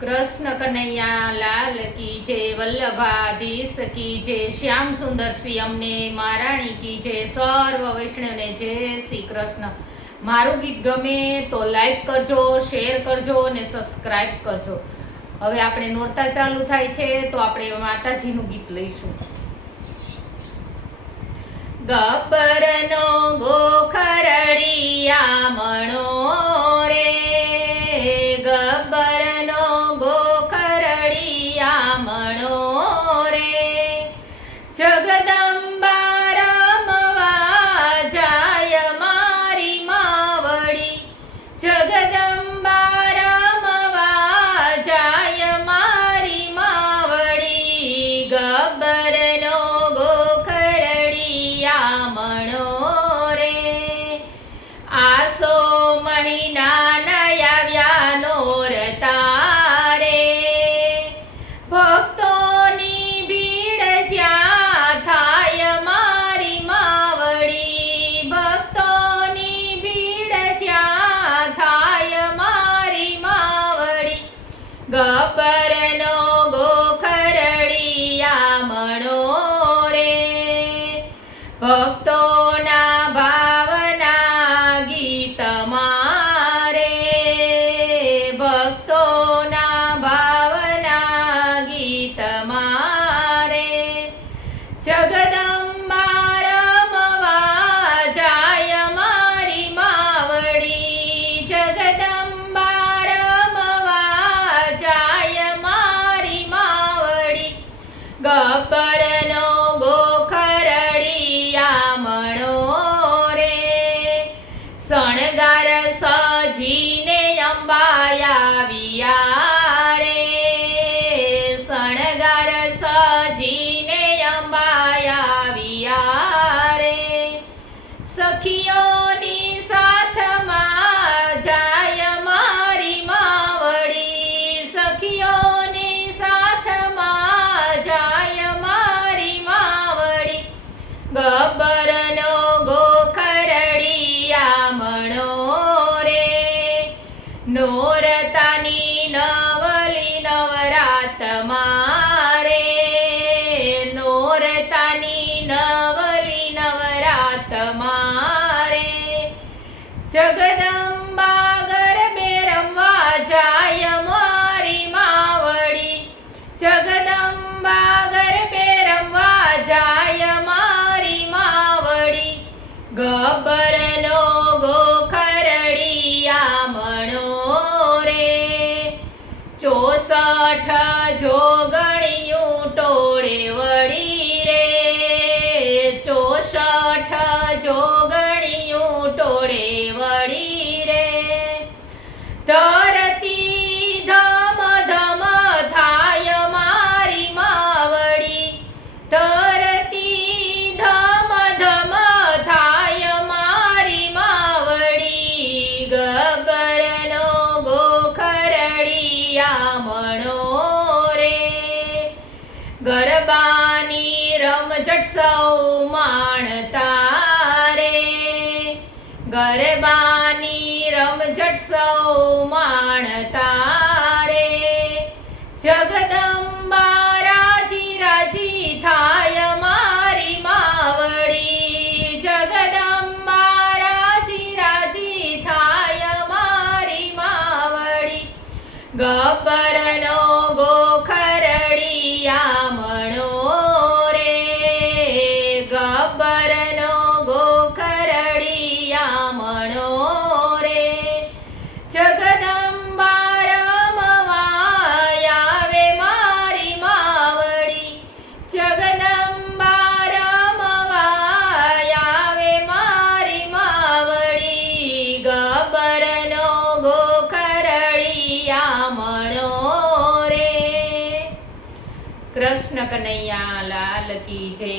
कृष्ण कन्हैया लाल की जय, वल्लभाधीश की जय, श्याम सुंदर श्री अમને महाराणी की जय, सर्व वैष्णव ने जय श्री कृष्ण। मारू गीत गमे तो लाइक करजो, शेर करजो ने सब्सक्राइब करजो। હવે આપણે નોરતા ચાલુ થાય છે તો આપણે માતાજીનું ગીત લઈશું। ગબ્બરનો ગોખરડિયા મણો રે, ગબ્બરનો ગોખરડિયા મણો રે, જગદંબા રમવા જાય મારી માવડી, જગદંબા રમવા જાય મારી માવડી, ગબ્બરનો ગોખરડિયા મણો રે, આસો મહિના આવ્યા નોરતા રે, ભક્તોની ભીડ જ્યાં થાય મારી માવડી, ભક્તોની ભીડ જ્યાં થાય મારી માવડી, ગબ્બરનો ગોખરડિયા મણો રે, ભક્તોના ભાવના ગીત મારે, ભક્તોના ભાવના ગીત મારે, જગદંબા રમવા જાય મારી માવડી, જગદંબા રમવા જાય મારી માવડી, ગબ્બરનો ગોખરડિયા મણો રે, શણગાર સજીને અંબાયા આવ્યા રે, શણગાર સજીને અંબાયા આવ્યા રે, સખીઓની સાથમાં જાય મારી માવડી, સખીઓની સાથમાં જાય મારી માવડી, ગબ્બરનો ગોખરડિયા મણો રે, નોરતાની નવલી નવરાત મારે, નોરતાની નવલી નવરાત મારે, જગદંબા ગરબે રમવા જાય મારી માવડી, જગદંબા ગરબે રમવા જાય મારી માવડી, ગબ્બરનો ગોખરડિયા મણો રે, 64 જોગણીયું ટોળે વળી રે, 64 જોગણીયું ટોળે વળી રે, ધરતી ધમ ધમ થાય મારી માવડી, ધરતી ધમ ધમ થાય મારી માવડી, ગબ્બરનો ગોખરડિયા મણો રે, ગરબાની રમઝટ સૌ માણતા રે, ગરબાની રમઝટ સૌ માણતા રે, જગદંબા રાજી રાજી થાય મારી માવડી, જગદંબા રાજી રાજી થાય મારી માવડી, ગબ્બરનો ગોખરડિયા મણો રે, ગબ્બરનો ગોખરડિયા મણો રે, જગદંબા રમવા આવે મારી માવડી, જગદંબા રમવા આવે મારી માવડી, ગબ્બરનો ગોખરડિયા મણો રે। कृष्ण कन्हैया लाल की जय।